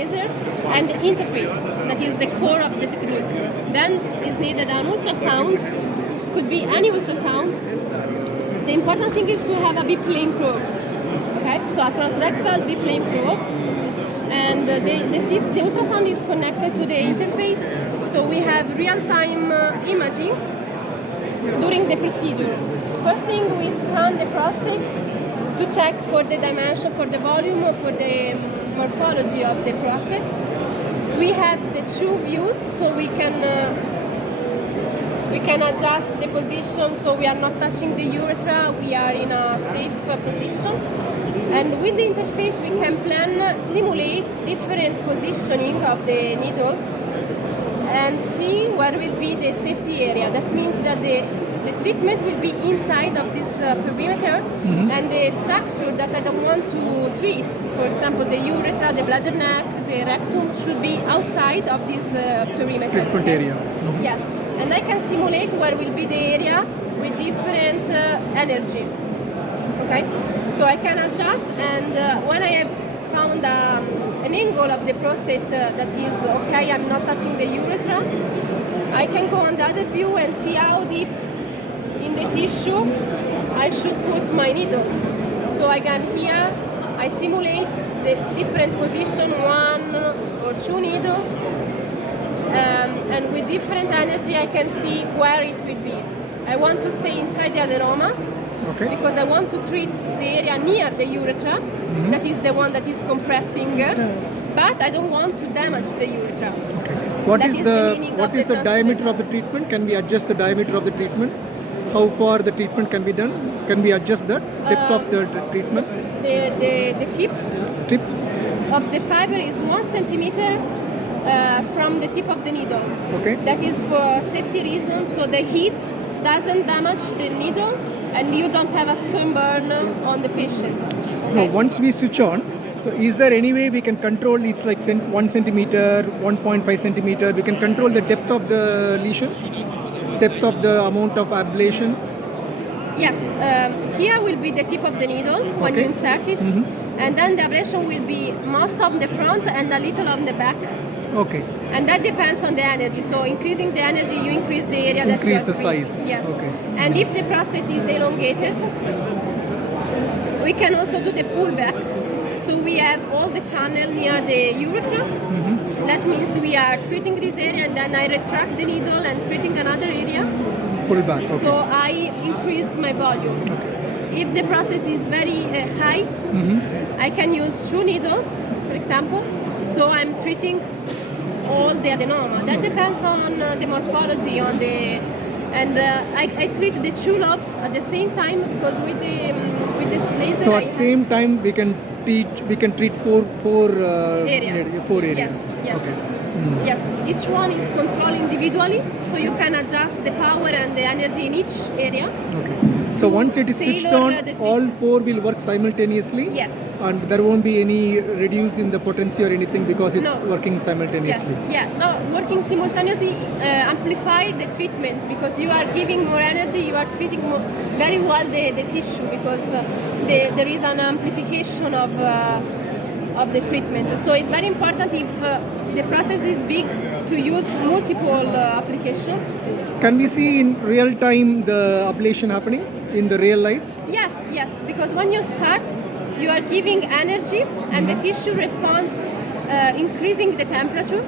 lasers, and the interface, that is the core of the technique. Then is needed an ultrasound, could be any ultrasound. The important thing is to have a B-plane probe, okay? So a transrectal B-plane probe. And the ultrasound is connected to the interface, so we have real-time imaging during the procedure. First thing, we scan the prostate to check for the dimension, for the volume, or for the morphology of the prostate. We have the two views, so we can adjust the position, so we are not touching the urethra, we are in a safe position. And with the interface, we can simulate different positioning of the needles and see where will be the safety area. That means that the treatment will be inside of this perimeter, and the structure that I don't want to treat, for example, the urethra, the bladder neck, the rectum, should be outside of this perimeter. Treatment area. Yes, and I can simulate where will be the area with different energy. Okay, so I can adjust, and when I have found an angle of the prostate that is okay, I'm not touching the urethra, I can go on the other view and see how deep in the tissue I should put my needles. So again, here I simulate the different position, 1 or 2 needles, and with different energy I can see where it will be. I want to stay inside the adenoma, because I want to treat the area near the urethra, that is the one that is compressing, but I don't want to damage the urethra. What is the diameter of the treatment? Can we adjust the diameter of the treatment? How far the treatment can be done? Can we adjust the depth of the treatment? The tip of the fiber is 1 centimeter from the tip of the needle. That is for safety reasons, so the heat doesn't damage the needle and you don't have a skin burn on the patient. Now, once we switch on, so is there any way we can control, it's like 1 centimeter, 1.5 centimeter, we can control the depth of the lesion? Depth of the amount of ablation? Yes, here will be the tip of the needle when you insert it, and then the ablation will be most on the front and a little on the back. Okay. And that depends on the energy. So increasing the energy, you increase the area that you increase are the treating. size. Yes. Okay. And if the prostate is elongated, we can also do the pullback. So we have all the channel near the urethra. That means we are treating this area, and then I retract the needle and treating another area. Pull back. Okay. So I increase my volume. If the prostate is very high, I can use 2 needles, for example. So I'm treating all the adenoma. That depends on the morphology, and I treat the 2 lobes at the same time, because with this laser. So at the same time we can treat four areas. 4 areas. Yes. Okay. Yes. Each one is controlled individually, so you can adjust the power and the energy in each area. Okay. So once it is switched on, all 4 will work simultaneously? Yes. And there won't be any reduce in the potency or anything because it's working simultaneously? Yes. Yeah. No, working simultaneously amplify the treatment, because you are giving more energy, you are treating very well the tissue, because there is an amplification of the treatment. So it's very important, if the process is big, to use multiple applications. Can we see in real time the ablation happening in the real life? Yes, because when you start, you are giving energy, and the tissue responds, increasing the temperature.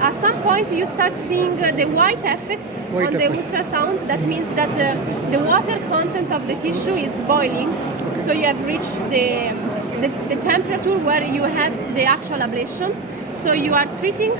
At some point, you start seeing the white effect on the ultrasound. That means that the water content of the tissue is boiling. So you have reached the temperature where you have the actual ablation. So you are treating,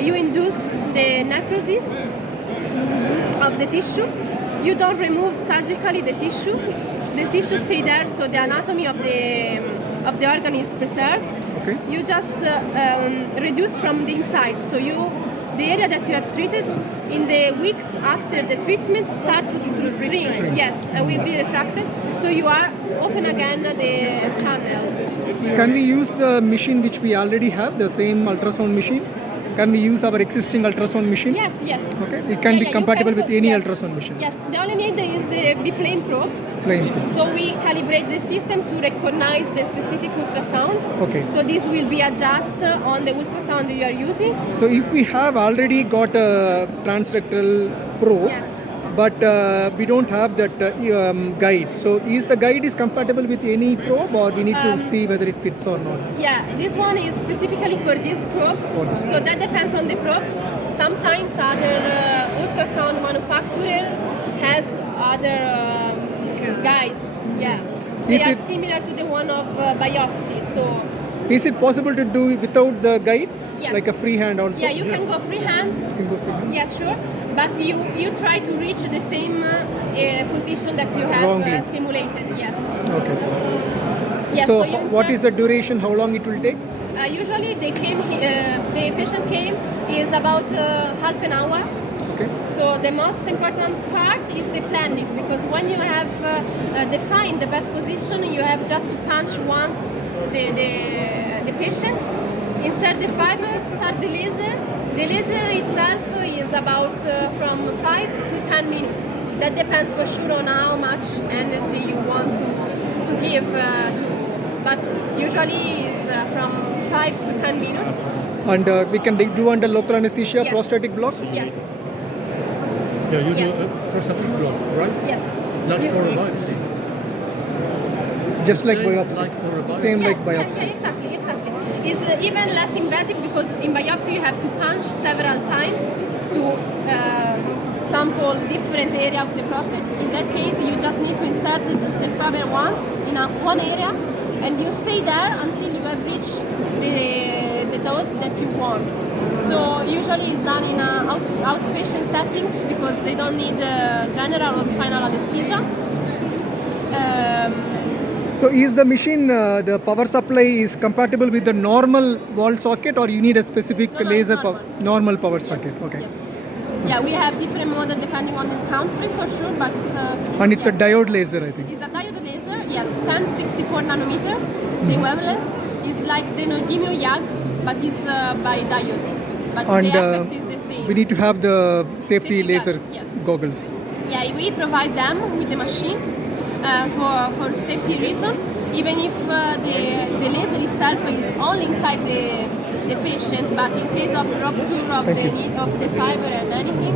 you induce the necrosis of the tissue. You don't remove surgically the tissue. The tissue stays there, so the anatomy of the organ is preserved. You just reduce from the inside. So the area that you have treated, in the weeks after the treatment, starts to shrink. Yes, will be retracted. So you are open again the channel. Can we use the machine which we already have, the same ultrasound machine? Can we use our existing ultrasound machine? Yes. Okay, it can be compatible with any ultrasound machine. Yes, the only need is the B-plane probe. Plain thing. So we calibrate the system to recognize the specific ultrasound. Okay. So this will be adjusted on the ultrasound you are using. So if we have already got a transrectal probe, Yes. but we don't have that guide. So is the guide is compatible with any probe, or we need to see whether it fits or not? Yeah, this one is specifically for this probe. For this So probe. that depends on the probe. Sometimes other ultrasound manufacturer has other guides. Yeah, they Is are it- similar to the one of biopsy. So Is it possible to do it without the guide? Yes. Like a freehand also? yeah, you can go freehand. You can go freehand. Yeah, sure. But you try to reach the same position that you have Wrongly. simulated. Yes. Okay. Yes. So you what insert- is the duration? How long it will take? Usually the patient came is about half an hour. Okay. So the most important part is the planning, because when you have defined the best position, you have just to punch once the patient, insert the fiber, start the laser. The laser itself is about from 5 to 10 minutes. That depends for sure on how much energy you want to give but usually is from 5 to 10 minutes. And we can do under local anesthesia, Yes. prostatic block? Yes, Yeah, you Yes. do a prostatic block, right? yes. Like You- for a biopsy. Just like Same biopsy. like for a biopsy. Same Yes, like yeah, biopsy. yeah, exactly. It's even less invasive, because in biopsy you have to punch several times to sample different area of the prostate. In that case, you just need to insert the fiber once in one area, and you stay there until you have reached the dose that you want. So usually it's done in outpatient settings, because they don't need general or spinal anesthesia. So is the machine, the power supply is compatible with the normal wall socket, or you need a specific No, laser normal. normal power socket? Okay. Yes. Yeah, we have different models depending on the country for sure, but And it's a diode laser, I think. it's a diode laser. Yes, 1064 nanometers. The wavelength is like the neodymium YAG, but it's by diode. But And the effect is the same. we need to have the safety Safety laser guard, yes. goggles. Yeah, we provide them with the machine for safety reason. Even if the laser itself is only inside the patient, but in case of rupture of Thank the you. need of the fiber and anything,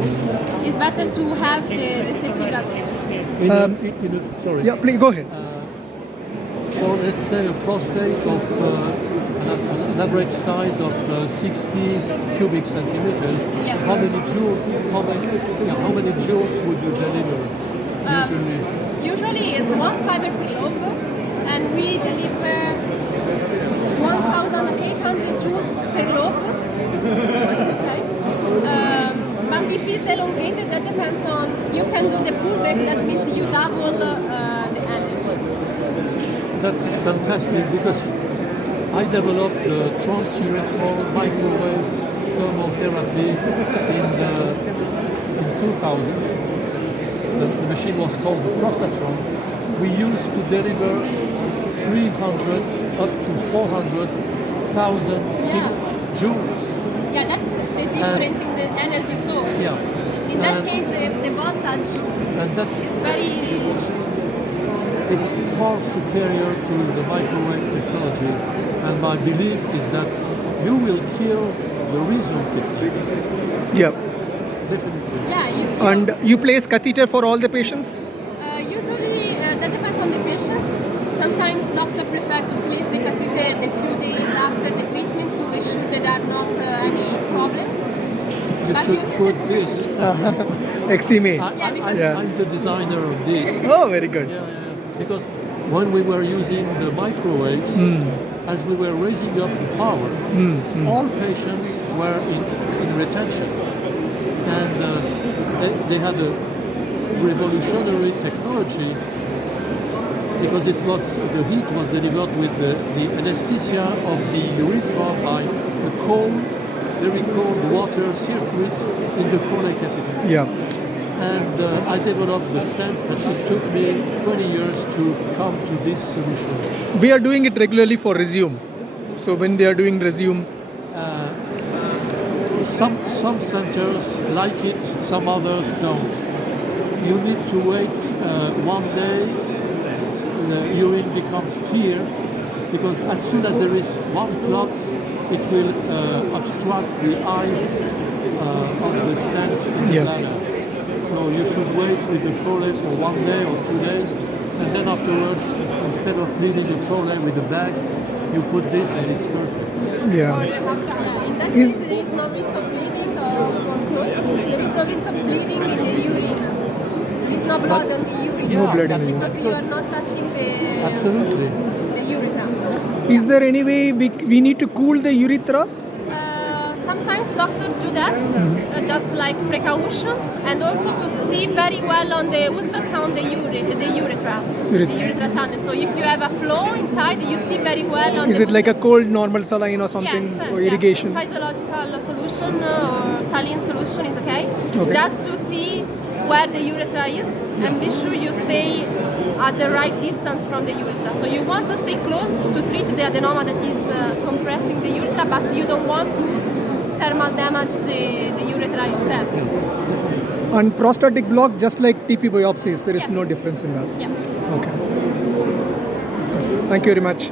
it's better to have the safety goggles. Sorry. Yeah, please go ahead. For let's say a prostate of an average size of 60 cubic centimeters, Yes. how many joules would you deliver usually? Usually it's one fiber per lobe, and we deliver 1,800 joules per lobe. Okay. But if it's elongated, that depends on, you can do the pullback, that means you double the energy. That's fantastic, because I developed the transurethral microwave thermotherapy in 2000. The machine was called the Prostatron. We used to deliver 300 up to 400,000 Yeah. joules. Yeah, that's the difference in the energy source. Yeah. In that And- case, the voltage And that's is very, it's far superior to the microwave technology. And my belief is that you will kill the reason technique. Yeah. Definitely. yeah, And you place catheter for all the patients? usually that depends on the patient. Sometimes doctor prefer to place the catheter a few days after the treatment to be sure that there are not any problems. You But should you- put this. Exime. Yeah, because- Yeah. I'm the designer of this. Oh, very good. Yeah. Because when we were using the microwaves, as we were raising up the power, all patients were in retention. And they had a revolutionary technology, because the heat was delivered with the anesthesia of the urethra by a very cold water circuit in the Foley catheter. Yeah. And I developed the stent, but it took me 20 years to come to this solution. We are doing it regularly for resume. So when they are doing resume, Some centers like it, some others don't. You need to wait one day the urine becomes clear, because as soon as there is one clot, it will obstruct the eyes of the stent in the bladder. So you should wait with the Foley for 1 day or 2 days, and then afterwards, instead of leaving the Foley with the bag, you put this and it's perfect. Yeah. In that case, there is no risk of bleeding or clotts. There is no risk of bleeding in the urine. There is no blood on the urine. No blood in the because you are not touching Absolutely. the urethra. Is there any way we need to cool the urethra? Sometimes doctors do that, just like precautions, and also to see very well on the ultrasound the urethra channel. So if you have a flow inside, you see very well on. Is it like a cold normal saline or something, yes, or irrigation? Physiological solution or saline solution is okay. Just to see where the urethra is, and be sure you stay at the right distance from the urethra. So you want to stay close to treat the adenoma that is compressing the urethra, but you don't want to thermal damage the urethra itself. And prostatic block, just like TP biopsies, there is no difference in that. Yeah. Okay. Thank you very much.